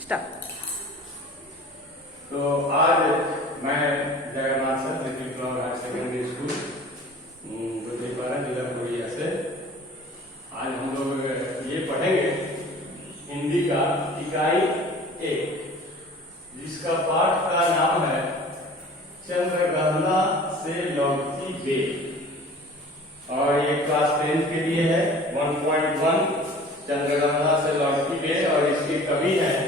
Start. तो आज मैं Jagannath sir little flower higher secondary school Buddhipara जिला पूर्णिया से आज हम लोग ये पढ़ेंगे हिंदी का इकाई 1 जिसका पाठ का नाम है चंद्रगहना से लौटती बेल और ये क्लास 10 के लिए है 1.1 चंद्रगहना से लौटती बेल और इसके कवि हैं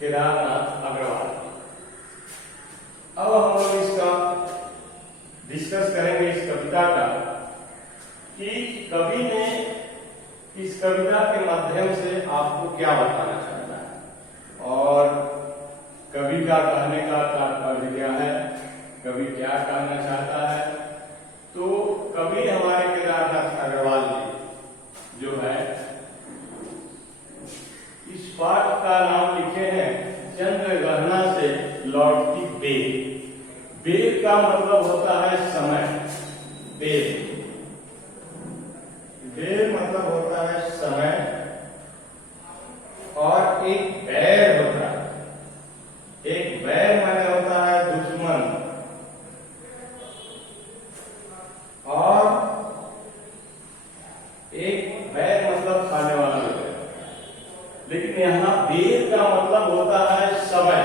केदारनाथ अग्रवाल। अब हम लोग इसका डिस्कस करेंगे इस कविता का कि कवि ने इस कविता के माध्यम से आपको क्या बताना चाहता है और कवि का कहने का तात्पर्य क्या है, कवि क्या कहना चाहता है। तो कवि हमारे केदारनाथ अग्रवाल जी जो है इस पाठ का नाम लिखे हैं चंद्रगहना से लौटती बेल। बेल का मतलब होता है समय। बेल बेल मतलब होता है समय और एक बैर होता है। एक बैर माने होता है दुश्मन और एक बैर मतलब खाने वाला होता है। लेकिन यहाँ बेल का मतलब होता है समय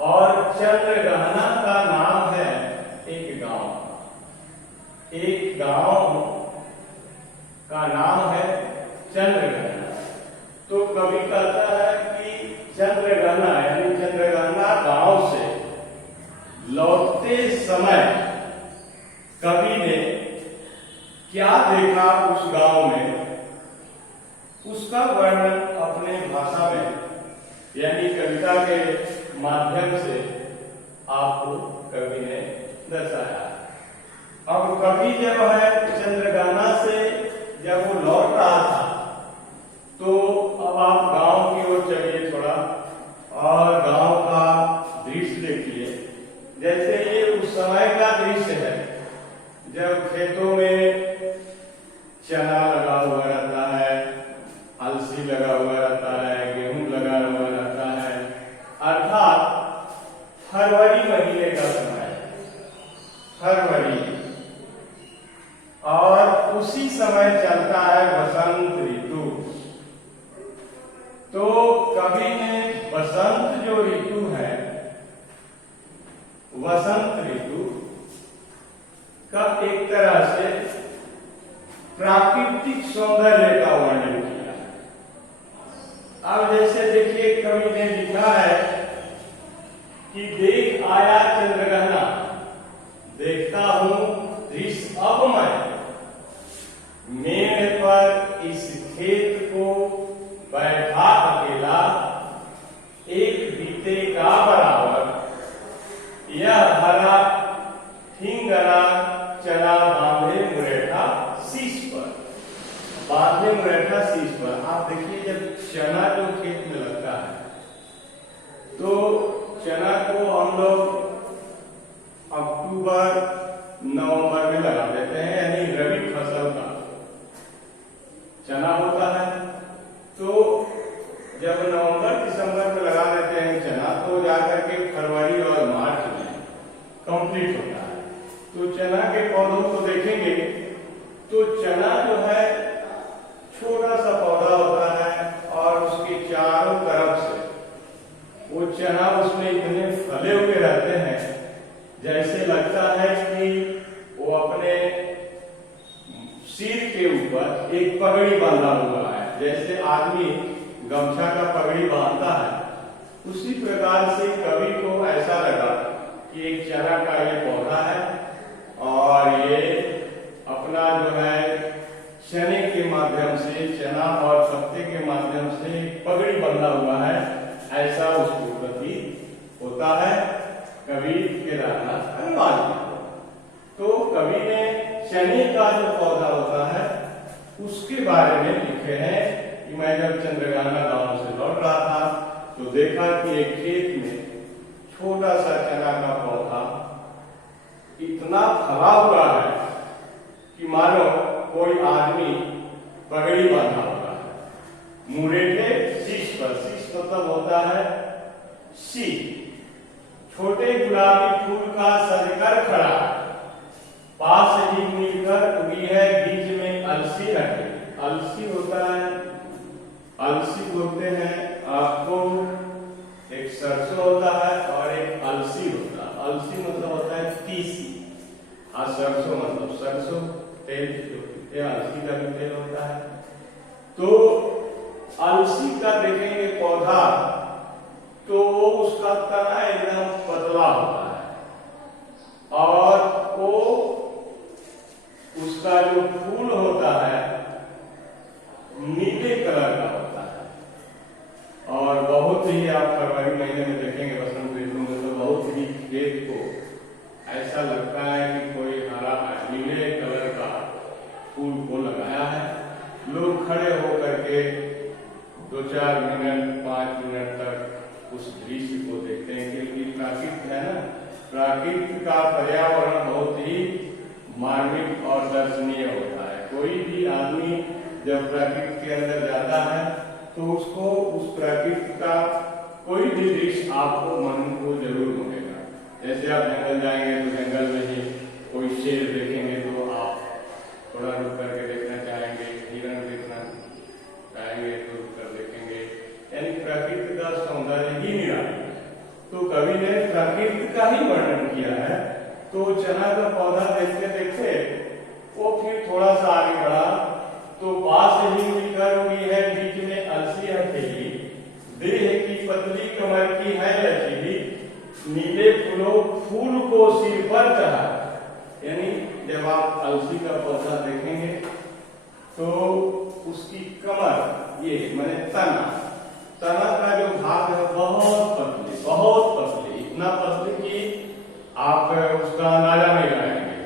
और चंद्रगहना का नाम है एक गांव। एक गांव का नाम है चंद्रगहना। तो कवि कहता है कि चंद्रगहना यानी चंद्रगहना गांव से लौटते समय कवि ने क्या देखा उस गांव में, उसका वर्णन अपने भाषा में यानी कविता के माध्यम से आपको कवि ने दर्शाया। अब कवि जब है चंद्रगहना से जब वो लौट रहा था तो अब आप गांव की ओर चलिए थोड़ा और गांव का दृश्य देखिए। जैसे ये उस समय का दृश्य है जब खेतों में चना लगा हुआ रहता है, अलसी लगा हुआ रहता है, गेहूं लगा हुआ रहता है, अर्थात फरवरी महीने का समय है, फरवरी। और उसी समय चलता है वसंत ऋतु। तो कवि ने वसंत जो ऋतु है, वसंत ऋतु का एक तरह से प्राकृतिक सौंदर्य का वर्णन किया। अब जैसे देखिए कवि ने लिखा है कि देख आया चंद्रगहना, देखता हूं दृश्य अब मैं, मेड़ पर इस खेत को बैठा अकेला, एक बीते का बराबर, यह हरा ठिंगरा चला बांधे मुरेठा शीश पर। बांधे मुरेठा शीश पर आप देखिए जब चना जो खेत में लगता है तो चना को हम लोग अक्टूबर नवंबर में लगा देते हैं यानी रबी फसल का चना होता है। तो जब नवंबर दिसंबर में लगा देते हैं चना तो जाकर के फरवरी और मार्च में कंप्लीट होता है। तो चना के पौधों को देखेंगे तो चना जो है छोटा सा पौधा होता है और उसके चारों तरफ से वो चना उसमें इतने फले हुए रहते हैं जैसे लगता है कि वो अपने सिर के ऊपर एक पगड़ी बांधा हुआ है। जैसे आदमी गमछा का पगड़ी बांधता है उसी प्रकार से कवि को ऐसा लगा कि एक चना का ये पौधा है और ये अपना जो है चने के माध्यम से, चना और पत्ते के माध्यम से पगड़ी बंधा हुआ है, ऐसा उसको प्रतीत होता है कवि केदारनाथ अग्रवाल। तो कवि ने चने का जो पौधा होता है उसके बारे में लिखे हैं कि मैं जब चंद्रगहना गांव से लौट रहा था तो देखा कि एक खेत में छोटा सा चना का पौधा इतना फला हुआ है कि मानो कोई आदमी पगड़ी बांधा हुआ है। मुरेठे शीश पर, शीश मतलब मतलब होता है सी। छोटे गुलाबी फूल का सजकर खड़ा, पास ही मिलकर उगी है, बीच में अलसी रखे। अलसी होता है, अलसी बोलते हैं आपको, एक सरसों होता है और एक अलसी होता है। अलसी मतलब होता है तीसी, और सरसों मतलब सरसों तेल जो पीते हैं, अलसी का भी तेल होता है। तो अलसी का देखेंगे पौधा तो उसका तना एकदम पतला होता है और वो उसका जो फूल होता है नीले कलर का होता है। और बहुत ही आप फरवरी महीने में देखेंगे बसंत ऋतु में तो बहुत ही खेत को ऐसा लगता है कि कोई हरा नीले कलर का फूल को लगाया है। लोग खड़े होकर के 2-4 मिनट 5 मिनट तक उस दृश्य को देखते हैं, क्योंकि प्राकृतिक है ना, प्राकृतिक का पर्यावरण बहुत ही मार्मिक और दर्शनीय होता है। कोई भी आदमी जब प्रकृति के अंदर जाता है तो उसको उस प्रकृति का कोई भी दृश्य आपको मन को जरूर मिलेगा। जैसे आप जंगल जाएंगे तो जंगल में ही कोई शेर देखेंगे तो आप थोड़ा रुक करके देखना चाहेंगे, हिरण देखना चाहेंगे तो रुक कर देखेंगे, यानी प्रकृति का सौंदर्य ही निराला है। तो कवि ने प्रकृति का ही वर्णन किया है। तो चना का पौधा देखते देखते वो फिर थोड़ा सा आगे बढ़ा तो पास ही मिलकर हुई है, बीच में अलसी हथेली, देह की पतली कमर की है लचीली, नीले फूलों फूल को सिर पर चढ़ा। यानी जब आप अलसी का पौधा देखेंगे तो उसकी कमर, ये माने तना का जो भाग है बहुत पतली, इतना पतली कि आप उसका अंदाजा नहीं लगाएंगे।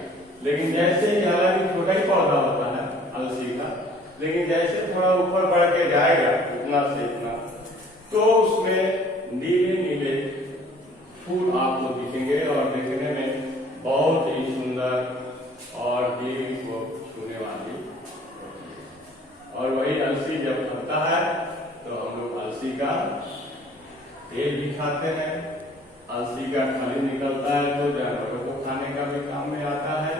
लेकिन जैसे ही, हालांकि छोटा ही पौधा होता है अलसी का, लेकिन जैसे थोड़ा ऊपर बढ़ के जाएगा इतना से इतना, तो उसमें नीले नीले फूल आपको दिखेंगे और देखने में बहुत ही सुंदर और दिल को छूने वाली होती है। और वही अलसी जब फलता है तो हम लोग अलसी का तेल भी खाते हैं। अलसी का खली निकलता है तो जानवरों को खाने का भी काम में आता है।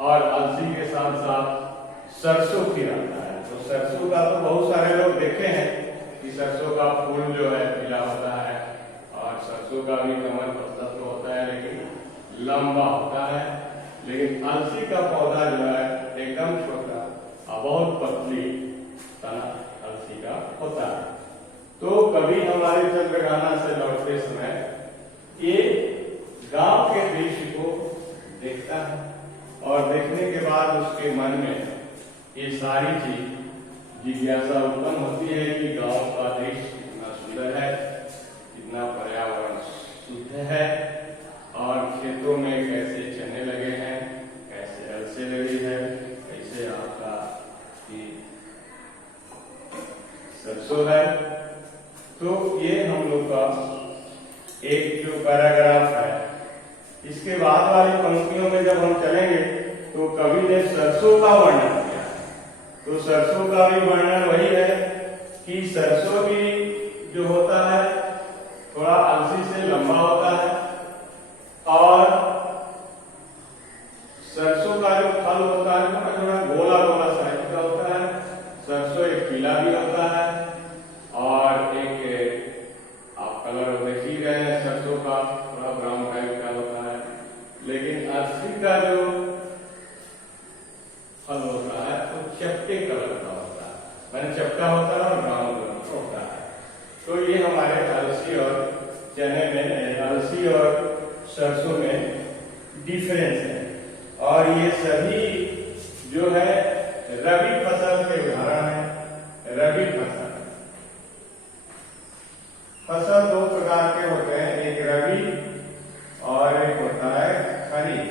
और अलसी के साथ साथ सरसों फिर आता है। तो सरसों का तो बहुत सारे लोग देखे हैं कि सरसों का फूल जो है पीला होता है और सरसों का भी कमर पतला तो होता है लेकिन लंबा होता है। लेकिन अलसी का पौधा जो है एकदम छोटा और बहुत पतली तना अलसी का होता है। तो कभी हमारे चंद्रगाना से लौटते समय ये गांव के दृश्य को देखता है और देखने के बाद उसके मन में ये सारी चीज जिज्ञासा उत्पन्न होती है कि गांव का दृश्य कितना सुंदर है, कितना पर्यावरण शुद्ध है और खेतों में कैसे चने लगे हैं, कैसे अलसी लगी है, कैसे आपका सरसों है। तो ये हम लोग का एक जो पैराग्राफ है, इसके बाद वाली पंक्तियों में जब हम चलेंगे तो कवि ने सरसों का वर्णन किया। तो सरसों का भी वर्णन वही है कि सरसों भी जो होता है थोड़ा अलसी से लंबा होता है और सरसों का जो फल होता है थोड़ा गोला गोला साइज का होता है। सरसों एक पीला भी होता है और एक आप कलर देख ही रहे हैं, सरसों का थोड़ा ब्राउन टाइप का होता है। लेकिन अलसी का जो फल होता है तो चपटे कलर का होता है, मैंने चपटा होता है और ब्राउन कलर का होता है। तो ये हमारे अलसी और चने में, अलसी और सरसों में डिफरेंस है। और ये सभी जो है रबी फसल के उदाहरण है। रबी फसल दो प्रकार के होते हैं, एक रबी और एक होता है खरीफ।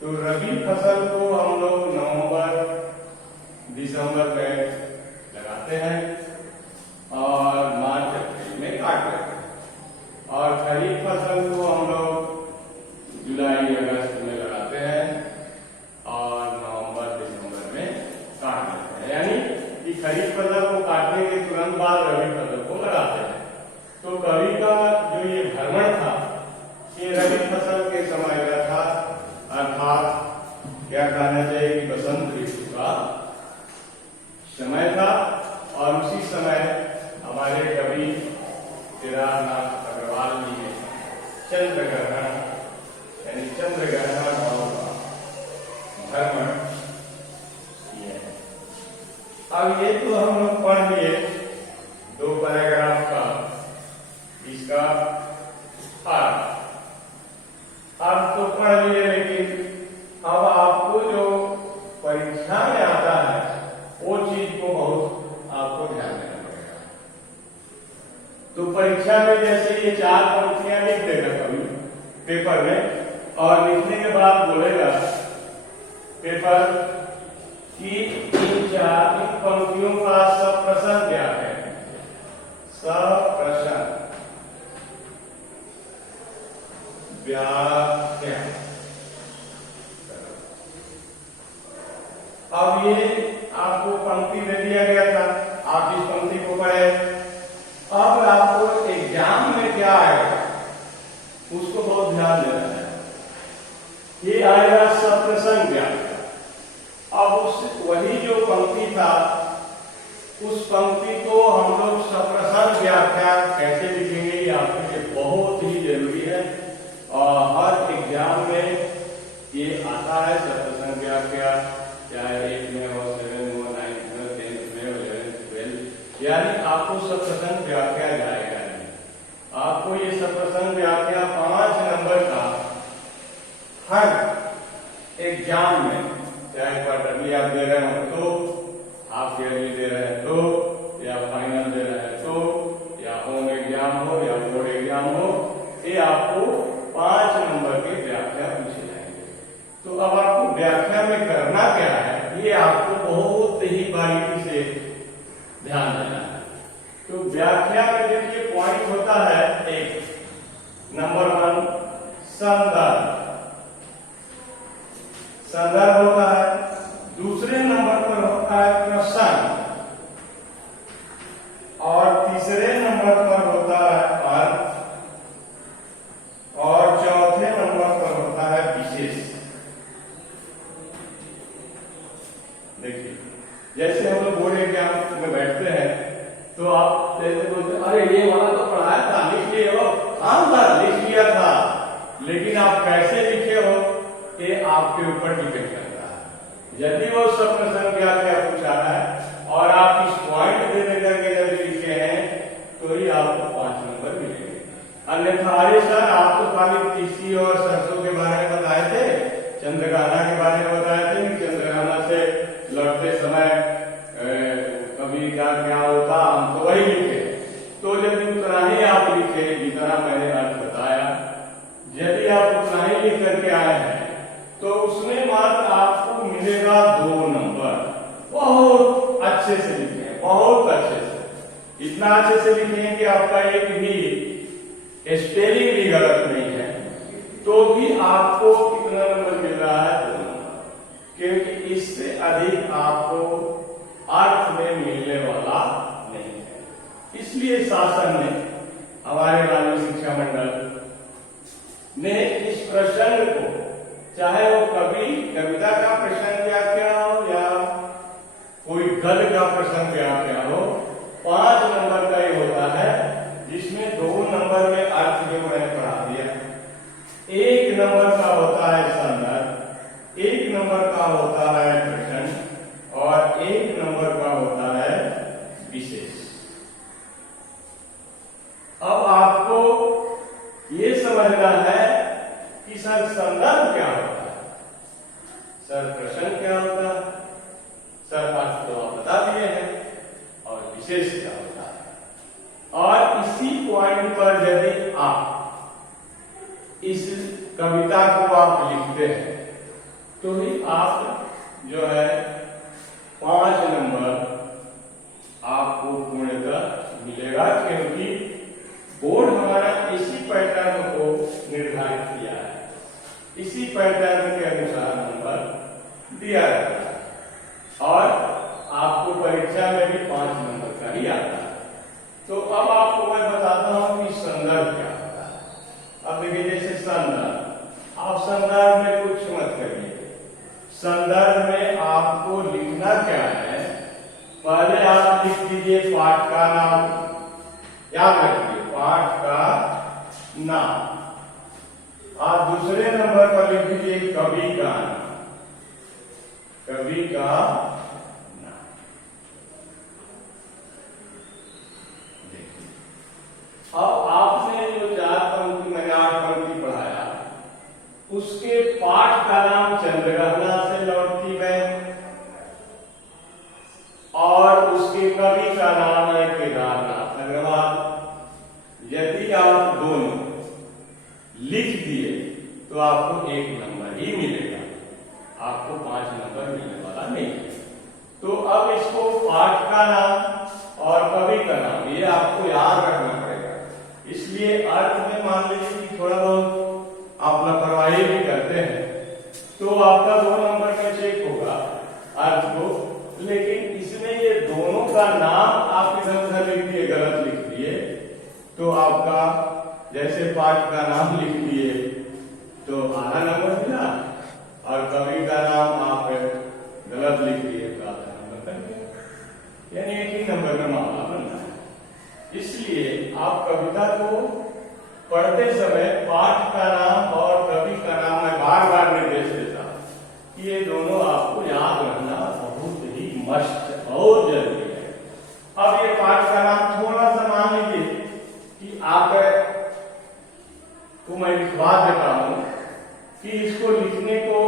तो रबी फसल को हम लोग नवंबर दिसंबर में लगाते हैं और मार्च अप्रैल में काट लेते हैं। और खरीफ फसल को हम लोग जुलाई अगस्त में लगाते हैं और नवंबर दिसंबर में काट लेते हैं। यानी कि खरीफ फसल को काटने तुरंत बाद रबी फसल को लगाते हैं। तो कवि का जो ये भ्रमण था ये रबी फसल के समय का था, अर्थात क्या कहना चाहिए कि बसंत ऋतु का समय था। और उसी समय हमारे कवि केदारनाथ अग्रवाल जी ने चंद्र ग्रहण यानी चंद्र ग्रहण गांव का भ्रमण किए हैं। अब ये तो हम लोग पढ़ लिए 2 पैराग्राफ का इसका अर्थ, अब तो पढ़ लिए, लेकिन अब आपको जो परीक्षा में आता है वो चीज को बहुत आपको ध्यान देना पड़ेगा। तो परीक्षा में जैसे ये 4 पंक्तियां लिख देगा कभी पेपर में, और लिखने के बाद बोलेगा पेपर कि इन पंक्तियों का सप्रश्न क्या है। सप्रश्न व्याख्या। अब ये आपको पंक्ति दे दिया गया था, आप इस पंक्ति को पढ़े। अब आपको एग्जाम में क्या आएगा उसको बहुत ध्यान देना है। ये आएगा सप्रश्न व्याख्या। अब उस वही जो पंक्ति था उस पंक्ति को हम लोग सप्रश्न व्याख्या कैसे लिखेंगे ये आपके लिए बहुत ही जरूरी है। और हर एग्जाम में ये आता है सप्रश्न व्याख्या, चाहे 8 में हो, 7 हो, 9 में, 10 में, 11, 12, यानी आपको सप्रश्न व्याख्या जाएगा। आपको ये सप्रश्न व्याख्या 5 नंबर का हर एग्जाम में, चाहे क्वार्टरली आप दे रहे हो तो, हाफ ईयरली दे रहे हैं तो, या फाइनल दे रहे हैं तो, या होम एग्जाम हो या बोर्ड एग्जाम हो, ये आपको 5 नंबर की व्याख्या पूछे जाएंगे। तो अब आपको व्याख्या में करना क्या है ये आपको बहुत ही बारीकी से ध्यान देना है। तो व्याख्या में देखिए पॉइंट होता है, एक नंबर 1 संदर्भ, संदर्भ होता है। दूसरे नंबर पर होता है प्रसंग, और तीसरे नंबर पर होता है अर्थ, और चौथे नंबर पर होता है विशेष। देखिए जैसे हम लोग बोर्ड एग्जाम में बैठते हैं तो आप जैसे बोलते अरे ये वाला तो पढ़ाया था, लिख लिए हो। हाँ सर लिख लिया था, लेकिन आप कैसे लिखे हो ये आपके ऊपर डिपेंड करता है। यदि वो सप्रश्न व्याख्या पूछा है और आप इस पॉइंट दे देकर के यदि लिखे हैं तो ही आपको 5 नंबर मिलेंगे। अन्यथा अरे सर आप तो खाली तीसी और सरसों के बारे में बताए थे, चंद्रग्रहण के बारे में बताए थे, चंद्रग्रहण से लौटते समय कभी क्या होता, हम तो वही लिखे। तो यदि उतना ही आप लिखे जितना मैंने अर्थ बताया, यदि आप उतना ही लिख करके आए हैं तो उसमें मात्र आपको मिलेगा 2 नंबर। बहुत अच्छे से लिखे, बहुत अच्छे से, इतना अच्छे से लिखे कि आपका एक भी स्पेलिंग भी गलत नहीं है, तो भी आपको कितना नंबर मिल रहा है? 2 नंबर, क्योंकि इससे अधिक आपको अर्थ में मिलने वाला नहीं है। इसलिए शासन ने, हमारे राज्य शिक्षा मंडल ने इस प्रसंग को, चाहे वो कविता का प्रसंग व्याख्या हो या कोई गद्य का प्रसंग व्याख्या हो, 5 नंबर का ये होता है, जिसमें 2 नंबर में अर्थ जो मैंने पढ़ा दिया, 1 नंबर का होता है संदर्भ, 1 नंबर का होता है प्रसंग, और 1 नंबर का होता है विशेष। अब आपको ये समझना है कि सर संदर्भ क्या होता है, सर प्रसंग क्या होता है, सर अर्थ तो आप बता दिए हैं, और विशेष क्या होता है। और इसी पॉइंट पर यदि आप इस कविता को आप लिखते हैं तो ही आप जो है 5 नंबर आपको पूर्णतः मिलेगा, क्योंकि बोर्ड हमारा इसी पैटर्न को निर्धारित किया है, इसी पैटर्न के अनुसार नंबर दिया जाता है, और आपको परीक्षा में भी 5 नंबर का ही आता है। पहले आप लिख दीजिए पाठ का नाम, याद रखिए पाठ का नाम। आप दूसरे नंबर पर लिख दीजिए कवि का नाम, कवि का नाम। देखिए अब आपने जो 4 पंक्ति मैंने 8 पंक्ति पढ़ाया, उसके पाठ का नाम चंद्रगहना से लौटती बहन, और उसके कवि का नाम है केदारनाथ अग्रवाल। यदि आप दोनों लिख दिए तो आपको 1 नंबर ही मिलेगा, आपको 5 नंबर मिलने वाला नहीं है। तो अब इसको पाठ का नाम और कवि का नाम ये आपको याद रखना पड़ेगा। इसलिए अर्थ में मान लीजिए कि थोड़ा बहुत आप लापरवाही भी करते हैं तो आपका 2 नंबर का चेक होगा अर्थ को, लेकिन इसमें ये दोनों का नाम आप इधर उधर लिख दिए, गलत लिख दिए तो आपका जैसे पाठ का नाम लिख दिए तो आधा नंबर मिला, और कवि का नाम आप गलत लिख दिए तो आधा नंबर कर दिया, यानी 1 ही नंबर का मामला बनना है। इसलिए आप कविता को पढ़ते समय पाठ का नाम और कवि का नाम मैं बार बार निर्देश देता कि ये दोनों आपको याद रखना बहुत ही मस्त और जरूरी है। अब ये पाठ का नाम थोड़ा सा मान लीजिए कि आप को मैं लिखवा देता हूं कि इसको लिखने को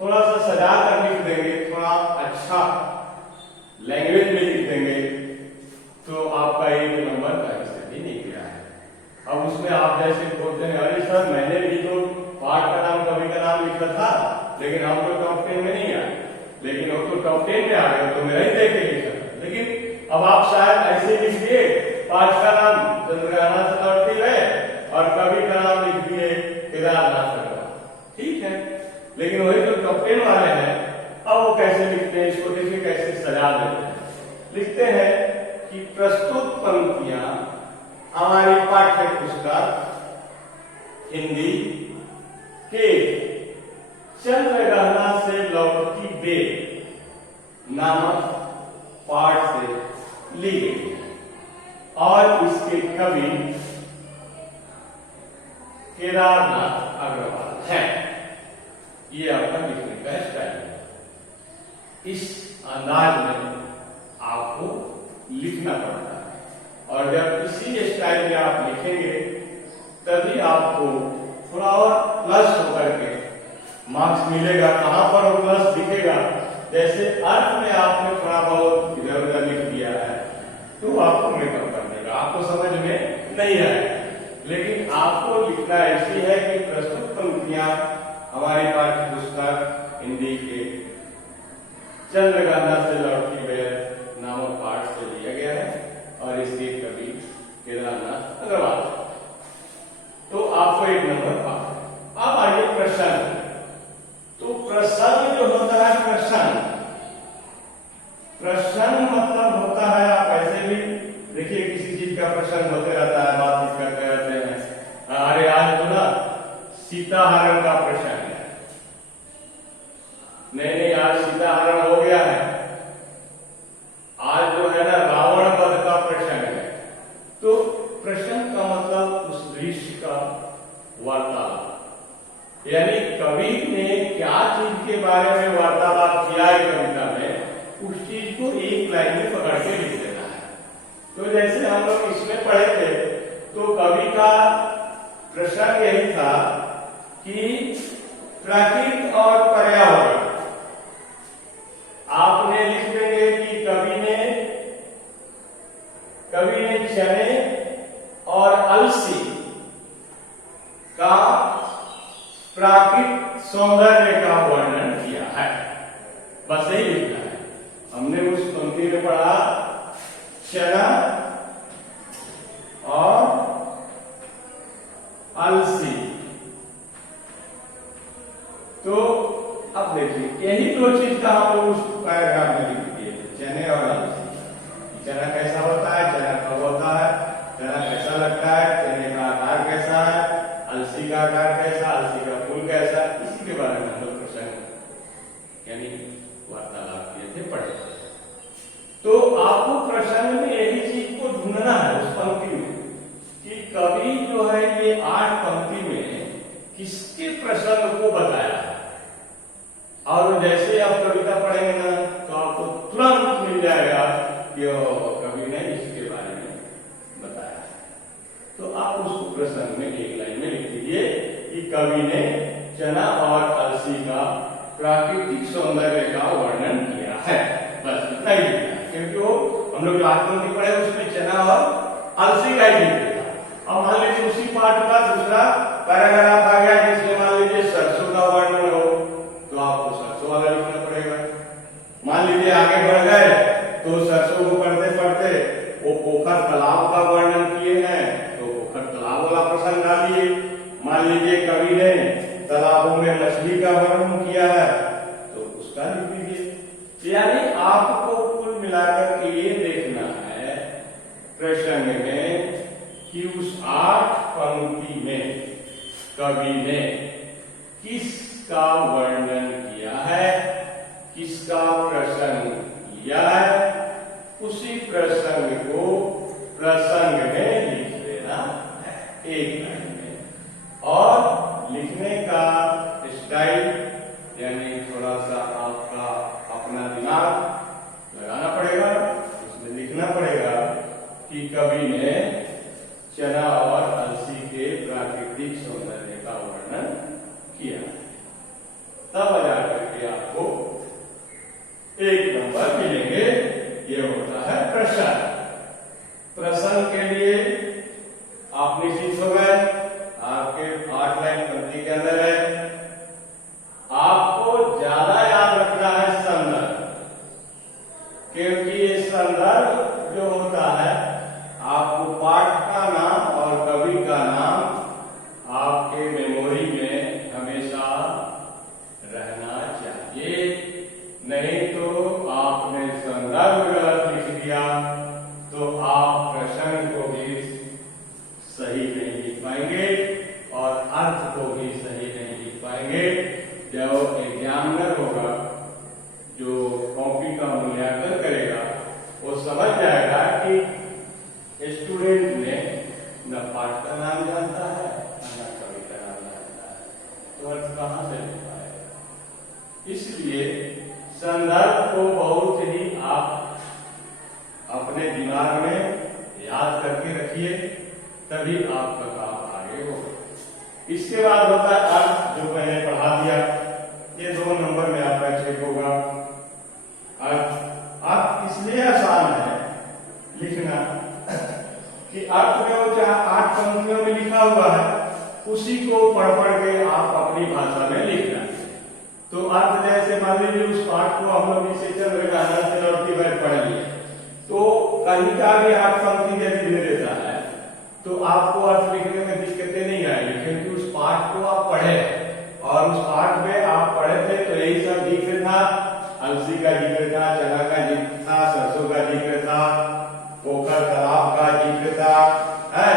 थोड़ा सा सजा कर लिख देंगे, थोड़ा अच्छा लैंग्वेज में लिख देंगे तो आपका 1 नंबर कहीं से भी नहीं गया है। अब उसमें आप जैसे बोलते हैं अरे सर मैंने भी तो पाठ का नाम कवि का नाम लिखा था लेकिन हम तो टॉप 10 में नहीं आए, लेकिन वो तो टॉप 10 में आ गए तो मेरा ही देख के लिखा था। लेकिन अब आप शायद ऐसे लिख दिए पाठ का नाम चंद्रगहना से लौटती है और कवि का नाम लिख दिए केदारनाथ अग्रवाल, ठीक है, लेकिन वही जो टॉप 10 वाले हैं अब वो कैसे लिखते हैं, इसको देखिए कैसे सजा देते हैं। लिखते हैं कि प्रस्तुत पंक्तियां हमारी पाठ्य पुस्तक हिंदी के चंद्रगहना से लौटती बेल नामक पाठ से ली गई है और इसके कवि केदारनाथ अग्रवाल है। ये आपका लिखने का स्टाइल है। इस अंदाज में आपको लिखना पड़ता है और जब इसी स्टाइल में आप लिखेंगे तभी आपको थोड़ा और प्लस होकर के मार्क्स मिलेगा। कहां पर वो प्लस दिखेगा, जैसे अर्थ में आपने थोड़ा बहुत इधर उधर लिख दिया है तो आपको मेकअप कर देगा, आपको समझ में नहीं आएगा। लेकिन आपको लिखना ऐसी है कि प्रस्तुत पंक्तियां हमारी पाठ्य पुस्तक हिंदी के चंद्रगहना से लौटती बेल नामक पाठ से लिया गया है और इसके कवि केदारनाथ अग्रवाल। तो आपको 1 नंबर पास। अब आइए प्रश्न। तो प्रश्न जो होता है प्रश्न मतलब होता है, आप ऐसे भी देखिए किसी चीज का प्रश्न होते रहता है, बातचीत करते रहते हैं, अरे आज तो ना सीताहरण का प्रश्न है, नहीं आज सीताहरण हो गया है, आज जो है ना रावण वध का प्रश्न है। तो प्रश्न का मतलब उस दृश्य का वार्तालाप, यानी कवि ने क्या चीज के बारे में वार्तालाप किया है कविता में, उस चीज को एक लाइन में पकड़ के लिख देना है। तो जैसे हम लोग इसमें पढ़े थे तो कवि का प्रश्न यही था कि प्रकृति और पर्यावरण, आपने लिख देंगे कि कवि ने चने और अलसी का प्राकृतिक सौंदर्य का वर्णन किया है, बस यही लिखना है। हमने उस पंक्ति में पढ़ा चना और अलसी। तो अब देखिए यही 2 चीज का हम लोग उस पैराग्राफ में लिख दिए थे, चने और अलसी। चना कैसा होता है, चना कब होता है, चना कैसा लगता है, चने का आकार कैसा है, अलसी का आकार कैसा, अलसी का फूल कैसा, इसी के बारे में हम लोग प्रश्न यानी वार्तालाप किए थे, पढ़े थे। तो आपको प्रसंग में यही चीज को ढूंढना है उस पंक्ति में कि कवि जो है ये 8 पंक्ति में किसके प्रसंग को बताया है। और जैसे आप कविता पढ़ेंगे ना तो आपको तुरंत मिल जाएगा कि कवि ने इसके बारे में बताया है। तो आप उसको प्रसंग में एक लाइन में लिख दीजिए कि कवि ने चना और अलसी का प्राकृतिक सौंदर्य का वर्णन किया है। बस इतना ही लिखना है, क्योंकि वो हम लोग पंक्ति पढ़े उसमें चना और अलसी का ही लिख दिया। और मान लीजिए उसी पाठ का दूसरा पैराग्राफ आ गया जिसमें मान लीजिए सरसों का वर्णन हो तो आपको सरसों वाला लिखना पड़ेगा। मान लीजिए आगे बढ़ गए तो सरसों को पढ़ते पढ़ते वो पोखर तालाब का वर्णन किए हैं तो पोखर तालाब वाला प्रसंग डालिए। मान लीजिए कवि ने तालाबों में मछली का वर्णन किया है तो उसका लिख दीजिए। यानी आपको कुल मिलाकर के ये देखना है प्रसंग में कि उस 8 पंक्ति में कवि ने किसका वर्णन किया है, किसका प्रसंग लिया है, उसी प्रसंग को प्रसंग में लिख देना है एक लाइन में। और लिखने का स्टाइल यानी थोड़ा सा आपका अपना दिमाग लगाना पड़ेगा, उसमें लिखना पड़ेगा कि कवि ने चना और अलसी के प्राकृतिक सौंदर्य का वर्णन किया। तब जाकर के आपको 1 नंबर मिलेंगे। ये होता है प्रसंग। प्रसंग के लिए आप निश्चित हो गए, आपके 8 लाइन पंक्ति के अंदर है। आपको ज्यादा याद रखना है संदर्भ, क्योंकि ये संदर्भ जो होता है आपको पाठ का नाम और कवि का नाम आपके मेमोरी में हमेशा रहना चाहिए। नहीं तो आपने संदर्भ गलत लिख दिया तो आप प्रसंग को भी सही नहीं लिख पाएंगे और अर्थ को भी सही नहीं लिख पाएंगे। जब एग्जामिनर होगा जो कॉपी का मूल्यांकन करेगा वो समझ जाएगा कि स्टूडेंट ने न पाठ का नाम जानता है न कवि का नाम जानता है, तो अर्थ कहां से लिख पाएगा। इसलिए संदर्भ को बहुत ही आप अपने दिमाग में याद करके रखिए, तभी आपका काम आगे होगा। इसके बाद होता है अर्थ, जो मैंने पढ़ा दिया। ये 2 नंबर में आपका चेक होगा। अर्थ इसलिए आसान है लिखना कि अर्थ में वो जहां 8 पंक्तियों में लिखा हुआ है उसी को पढ़ पढ़ के आप अपनी भाषा में लिखना। तो अर्थ जैसे मान लीजिए उस पाठ को हम लोग इसे चंद्र का से लौटती बार पढ़ लिए तो कहीं का भी 8 पंक्ति यदि दे देता है तो आपको अर्थ लिखने में दिक्कतें नहीं आएगी, क्योंकि उस पाठ को आप पढ़े और उस पाठ में आप पढ़े थे तो यही सब जिक्र था। अलसी का जिक्र था, चना का जिक्र था, सरसों का जिक्र था, पोखर तालाब का जिक्र था, है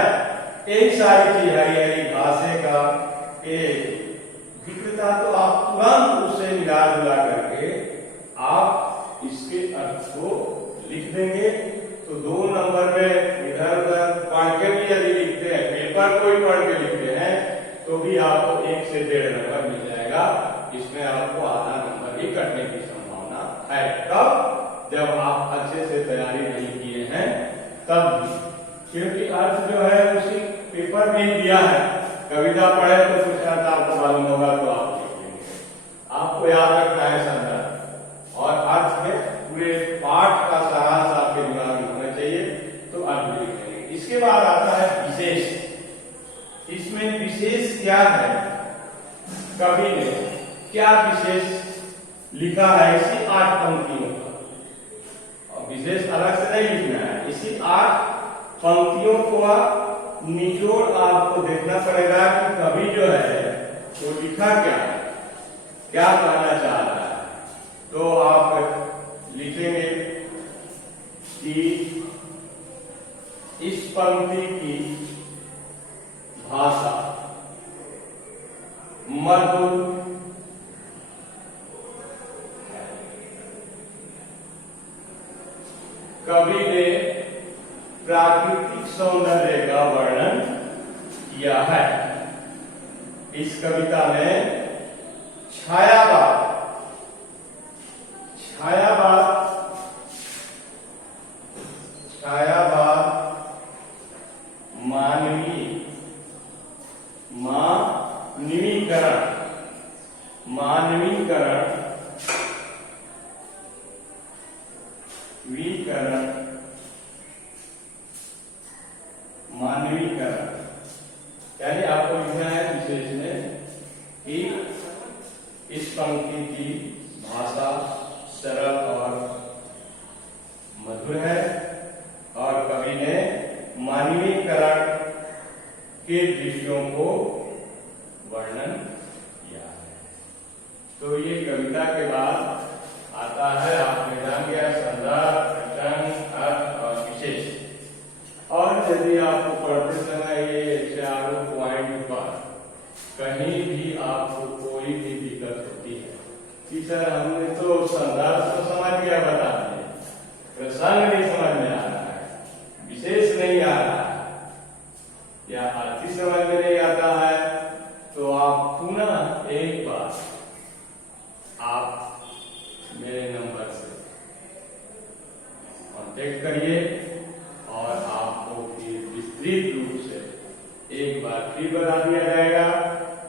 यही सारी चीज हरी घासे का जिक्र था। तो आप तुरंत उसे मिला जुला करके आप इसके अर्थ को लिख देंगे। तो 2 नंबर में इधर उधर पढ़ के भी यदि लिखते हैं, पेपर कोई पढ़ के लिखते हैं तो भी आपको 1 से 1.5 नंबर मिल जाएगा। इसमें आपको आधा नंबर ही कटने की संभावना है। तब जब आप अच्छे से तैयारी नहीं किए हैं तब, क्योंकि अर्थ जो है उसी पेपर में दिया है। कविता पढ़े तो कुछ अर्थ आपको मालूम होगा तो आप लिख लेंगे। आपको याद रखना है संदर्भ और अर्थ में पूरे पाठ का सारांश आपके दिमाग में होना चाहिए, तो अर्थ भी लिखेंगे। इसके बाद आता है विशेष। इसमें विशेष क्या है, कवि ने क्या विशेष लिखा है इसी 8 पंक्तियों का। और विशेष अलग से नहीं लिखना है, इसी 8 पंक्तियों को निचोड़ आपको देखना पड़ेगा कि कवि जो है वो लिखा क्या है, क्या कहना चाह रहा है। तो आप लिखेंगे कि इस पंक्ति की भाषा मधुर कवि ने प्राकृतिक सौंदर्य का वर्णन किया है। इस कविता में छायावाद मानवीकरण यानी आपको लिखना है विशेष में कि इस पंक्ति की भाषा सरल और मधुर है और कवि ने मानवीकरण के दृश्यों को वर्णन किया है। तो ये कविता के बाद आता है, आपने जान गया, संदर्भ, प्रसंग, अर्थ और विशेष। और यदि आपको पढ़ते समय ये चारों पॉइंट पर कहीं भी आपको कोई भी दिक्कत होती है कि सर हमने तो संदर्भ तो समझ गया, बता दिए, प्रसंग नहीं समझ में आ रहा है, विशेष नहीं आ रहा है या अर्थी समझ में नहीं आता है, तो आप पुनः एक बार आप मेरे नंबर से कांटेक्ट करिए और आपको फिर विस्तृत रूप से एक बार फिर बता दिया जाएगा,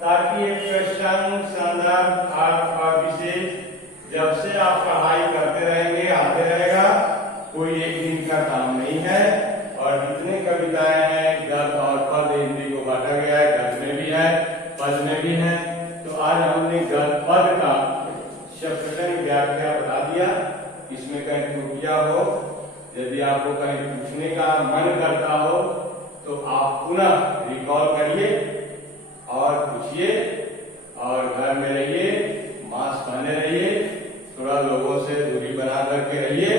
ताकि एक प्रसंग, संदर्भ, अर्थ और विशेष जब से आप पढ़ाई करते रहेंगे आते रहेगा, कोई एक दिन का काम नहीं है। और जितने कविताएं हैं गद्य और पद, हिंदी को बांटा गया है, गद्य में भी है, पद में भी है। तो आज हमने गद्य पद का शब्द व्याख्या बता दिया। इसमें कहीं त्रुटियां हो, यदि आपको कहीं पूछने का मन करता हो तो आप पुनः रिकॉल करिए और पूछिए, और घर में रहिए, मास्क पहने रहिए, थोड़ा लोगों से दूरी बना करके रहिए।